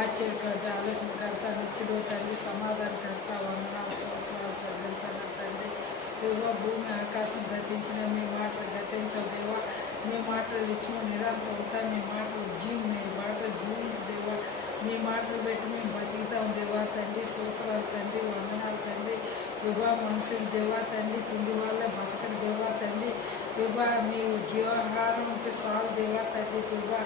ఆశ్చర్యకర్త, ఆలోచనకర్త, నిత్యుడు తండ్రి, సమాధానకర్త, వందనాలు స్తోత్రాలు చెల్లించాలి తండ్రి. దేవా, భూమి ఆకాశం గతించిన మీ మాటలు గతించవు దేవా. మీ మాటలు ఇచ్చిన నిరంతరం ఉంటాయి. మీ మాటలు మీ మాటలు జీవం దేవా. మీ మాటలు పెట్టి మేము బతుకుతాం దేవా తండ్రి. స్తోత్రాలు తండ్రి, వందనాలు తండ్రి. విభా మనుషులు దేవా తండ్రి, తిండి వల్ల బతకడు దేవా తండ్రి. విభా మీరు జీవాహారం ఉంటే చాలు దేవా తండ్రి. విభా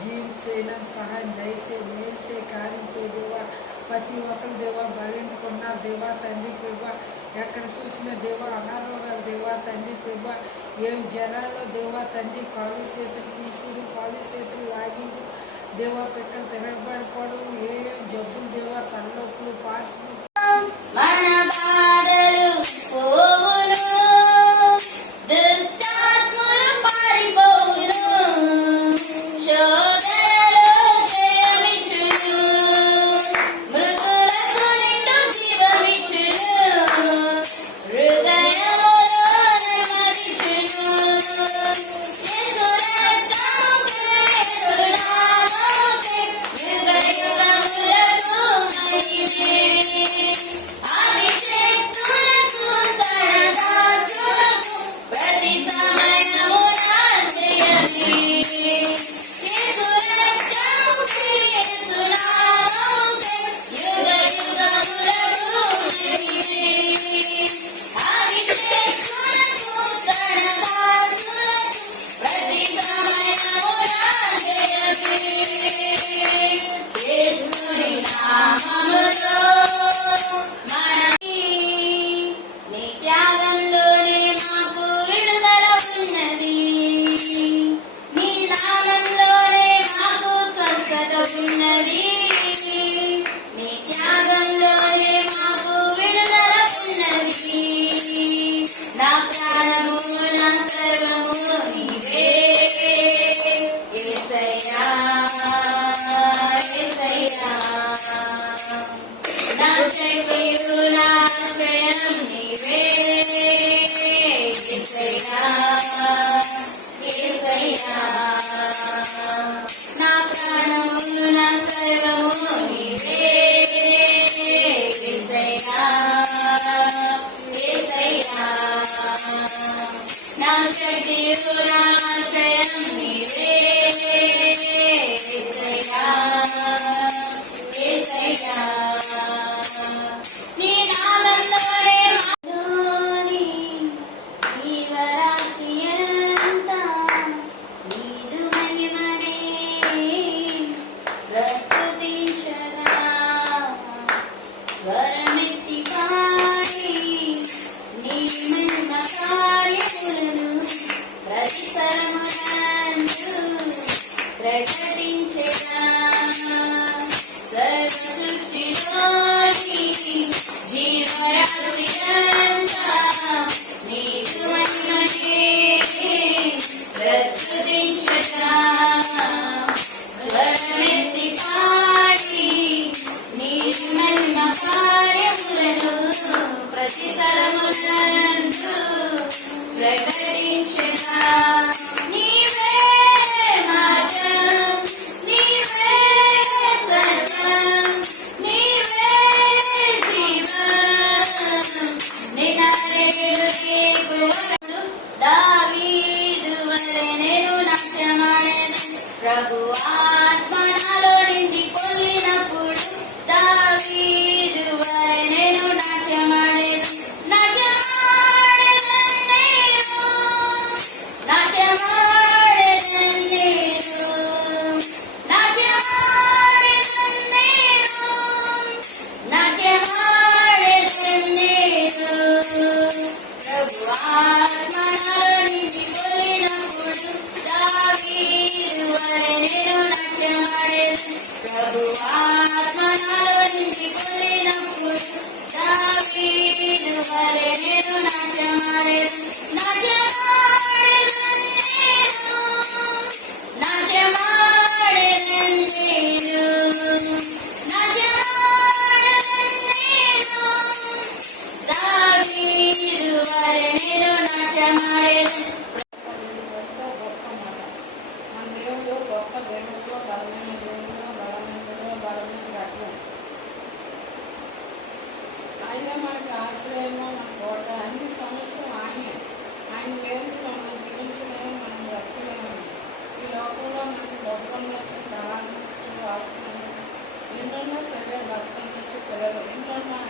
జీవించేయడం సహాయం దయచేసి మేలు చేయి, కార్యం చేయ దేవా. ప్రతి ఒక్కరు దేవా బలించుకున్నారు దేవా తండ్రి. ప్రభా ఎక్కడ చూసిన దేవా అనారోగ్యాలు దేవా తండ్రి. ప్రభా ఏం జనాల్లో దేవా తండ్రి, కాలు చేతులు తీసిరు, కాలు చేతులు లాగిరు దేవా. పిక్కలు తిరగబడిపోవడం, ఏ జబ్బులు దేవా, తలనొప్పులు, పార్సులు గవర్నమెంట్ కట్టడం. ఆయన మనకు ఆశ్రయము, మన కోట, అన్ని సమస్తం ఆయనే. ఆయన లేనిది మనం జీవించలేము, మనం బ్రతకలేమండి. ఈ లోకంలో మనకి డబ్బులు ఉండొచ్చు, ప్రాణాలు ఉండొచ్చు, ఆస్తులు ఉండొచ్చు, ఎన్నెన్నో సరే భర్త ఉండొచ్చు, పిల్లలు ఎన్నెన్నో.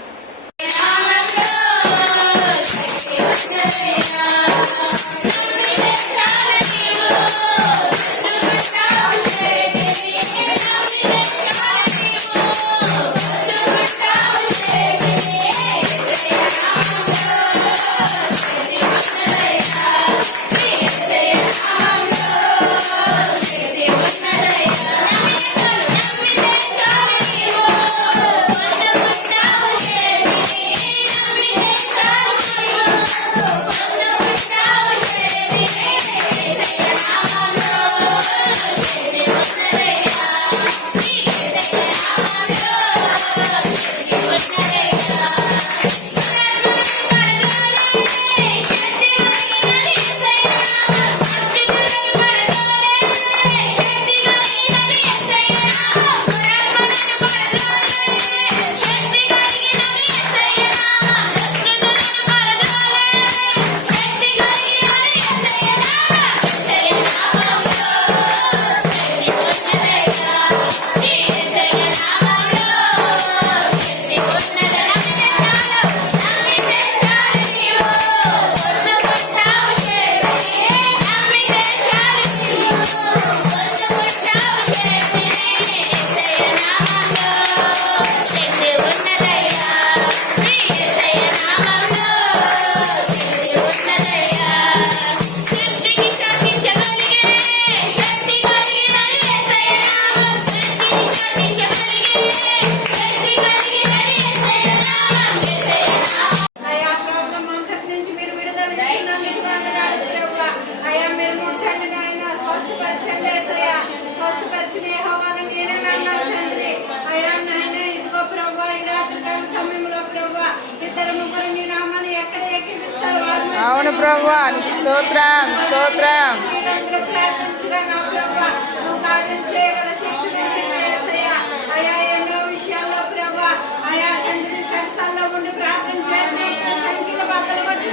అవును ప్రభువా, స్తోత్రం స్తోత్రం.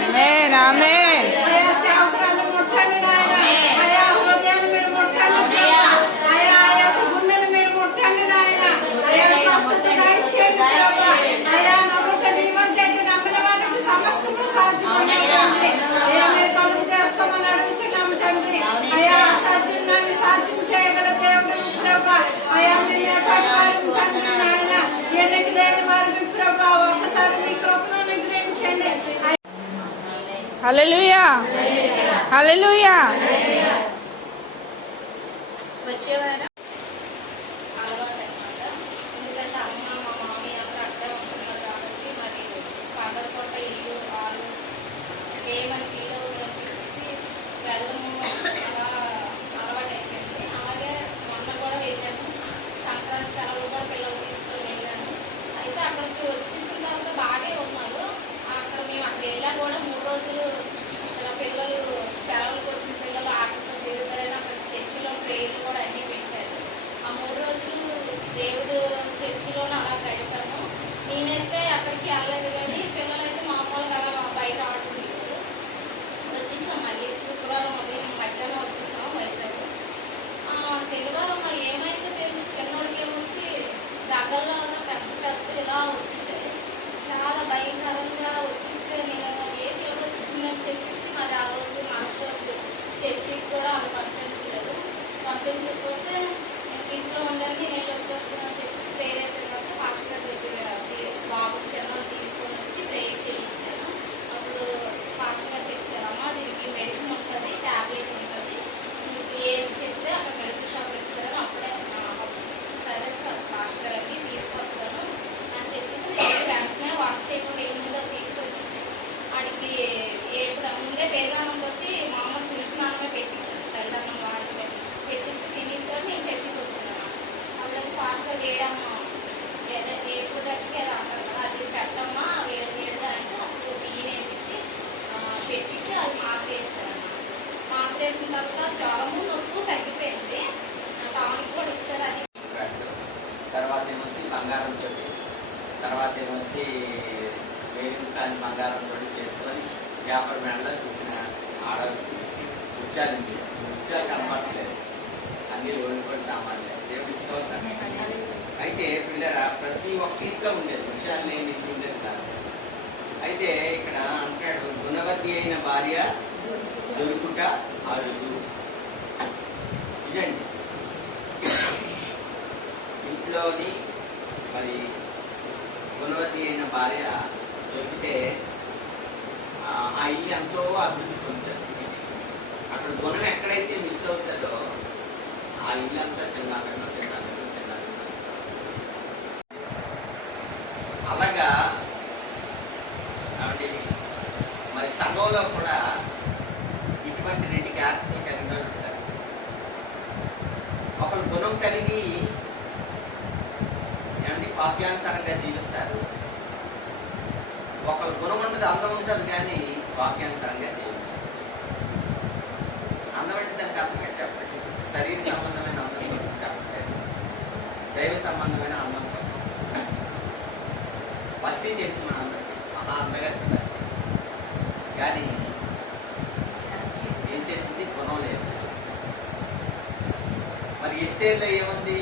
ఆమేన్ ఆమేన్. హల్లెలూయా హల్లెలూయా. వచ్చేవారా అలవాటు అనమాట. ఎందుకంటే అమ్మ మా మమ్మీ అందరూ అక్కడే ఉంటున్నారు కాబట్టి మరి పండగ పూట ఇల్లు వాళ్ళు ఏమని ఫీల్ అవుతుందని చెప్పేసి వెళ్ళము అలా అలవాటు అయిపోయింది. అలాగే మొన్న కూడా వెళ్ళాను, సంక్రాంతి సెలవులు కూడా పిల్లలు తీసుకొని వెళ్ళాను. అయితే అక్కడికి వచ్చేసిన తర్వాత బాగా ఉన్నారు. అక్కడ మేము అక్కడ వెళ్ళాను కూడా 3 రోజులు ఇలా పిల్లలు సెలవులకు వచ్చిన పిల్లలు ఆటలతో తిరుగుతారని అక్కడ చర్చిలో ప్రేయర్లు కూడా అన్నీ పెట్టారు. ఆ 3 రోజులు దేవుడు చర్చిలోనే అలా గడిపాను. నేనైతే అక్కడికి వెళ్ళలేదు కానీ పిల్లలైతే మామూలుగా అలా బయట ఆడుకుంటారు. వచ్చేసాం మళ్ళీ శుక్రవారం ఉదయం మధ్యాహ్నం వచ్చేసాం వైజాగ్. శనివారం మరి ఏమైందో తెలియదు, చిన్నోడికి ఏమొచ్చి దగ్గరలో ఉన్న పెద్ద పెద్ద ఇలా వచ్చేసాయి. చాలా భయంకరంగా వచ్చేస్తే నేను ఏ పిల్లలు వచ్చిందని చెప్పేసి మరి ఆ రోజు మాస్టర్ చర్చికి కూడా అలా పంపించకపోతే నేను ఇంట్లో ఉండాలి, నేను వచ్చేస్తానని చెప్పేసి ప్రేయర్ అయిపోయిన తర్వాత మాస్టర్ దగ్గర బాబు చిన్నోడు తీసుకొని వచ్చి ప్రేయర్ చేయించాను. అప్పుడు మాస్టర్ చెప్పారు, అమ్మ దీనికి మెడిసిన్ ఉంటుంది, ట్యాబ్లెట్ ఉంటుంది, మీకు ఏది చెప్తే అక్కడ మెడికల్ షాప్ ఇస్తారు. అప్పుడే సరే సార్ మాస్టర్ గారికి తీసుకొస్తాను అని చెప్పేసి వెంటనే వంట చేయకుండా ఏముందో తీసుకొచ్చేసి వాడికి ముందే పెరుగన్నం కొట్టి మామూలు పులుసునాన్నమే పెట్టేశాను. చల్లన్నం వాడితే పెట్టేసి తినేసాడు. నేను చర్చికి వస్తున్నాను. అప్పుడు ఫాస్ట్గా వేడమ్మా ఎప్పుడు దగ్గరికి అది అంటారు కదా, అది పెట్టమ్మా వేడిగా అంటే అప్పుడు బియ్యం వేసి పెట్టేసి అది మాత్ర వేస్తాను. మాత్ర వేసిన తర్వాత జ్వరము నొప్పు తగ్గిపోయింది. టానిక్ కూడా ఇచ్చారు. అది తర్వాత బంగారంతో, తర్వాత ఏమొచ్చి వేలు కాని బంగారంతో చేసుకొని వ్యాపార మేడలో చూసిన ఆడవాళ్ళకి ముత్యాలు ముత్యాలు కనపడలేదు, అన్ని రోడ్డు సామాన్లే. దేవుడు ఇష్టం. అయితే పిల్లరా ప్రతి ఒక్క ఇంట్లో ఉండేది, ముత్యాలు లేని ఇంట్లో ఉండేది కాదు. అయితే ఇక్కడ అంటాడు, గుణవతి అయిన భార్య దొరుకుట అరుదు. ఇదండి ఇంట్లోని మరి గుణవతి అయిన భార్య దొరికితే ఆ ఇల్లు ఎంతో అభివృద్ధి పొందుతుంది. అక్కడ గుణం ఎక్కడైతే మిస్ అవుతుందో ఆ ఇల్లు అంతా చిన్నాకన్నా చిన్నాకన్నా చిన్నాకన్నా. అలాగా కాబట్టి మరి సంఘంలో కూడా ఇటువంటి 2 క్యారెక్టర్లు కలిగిన వాళ్ళు ఉంటారు. ఒకరు గుణం కలిగి ఏమంటే వాక్యానుసారంగా జీవిస్తారు, ఒకరు గుణం ఉంటుంది, అందం ఉంటుంది, కానీ వాక్యానుసారంగా జీవించారు. అందం అంటే దానికి అర్థమే చెప్పండి. శరీర సంబంధమైన అందం కోసం చెప్పట్లేదు, దైవ సంబంధమైన అందం కోసం. బస్తీ తెలుసు మన అందరికి, మహా అందగారికి బస్తీ. కానీ ఏం చేసింది? గుణం లేదు. మరి ఎస్తేర్లో ఏముంది?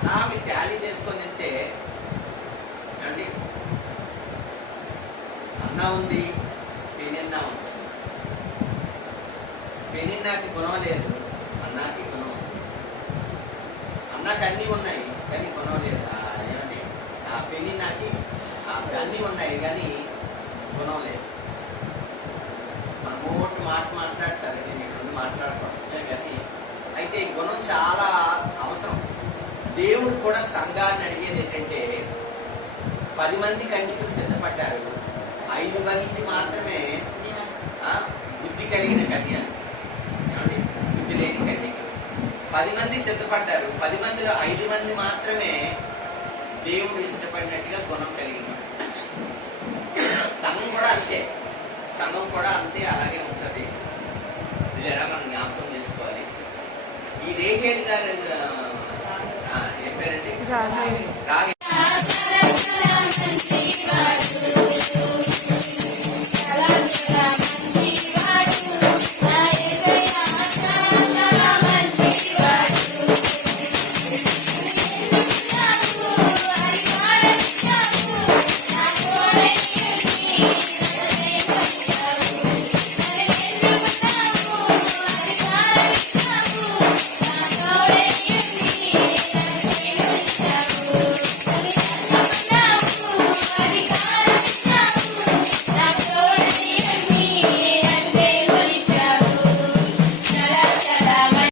అలా మీరు టాలీ చేసుకొని తింటే ఏమండి, అన్న ఉంది, పెనిన్న ఉంది. పెనిన్నాకి గుణం లేదు, అన్నాకి గుణం ఉంది. అన్నాకి అన్నీ ఉన్నాయి కానీ గుణం లేదు. ఏమండి, ఆ పెనిన్నాకి అన్నీ ఉన్నాయి కానీ గుణం లేదు. మన మూటి మాట్లాడతారు, నేను ఇక్కడ మాట్లాడుకుంటున్నా. కానీ అయితే గుణం చాలా అవసరం. దేవుడు కూడా సంఘాన్ని అడిగేది ఏంటంటే, 10 మంది కన్యకలు సిద్ధపడ్డారు, 5 మంది మాత్రమే బుద్ధి కలిగిన కన్య. ఏమండి, బుద్ధి లేని కన్యకలు. 10 మంది సిద్ధపడ్డారు, 10 మందిలో 5 మంది మాత్రమే దేవుడు ఇష్టపడినట్టుగా గుణం కలిగిన. సంఘం కూడా అంతే, సంఘం కూడా అంతే, అలాగే ఉంటుంది. ఇది ఎలా మనం జ్ఞాపకం చేసుకోవాలి. ఈ రేహేల్ గారు ఏం పేరండి? రాగే. Thank you.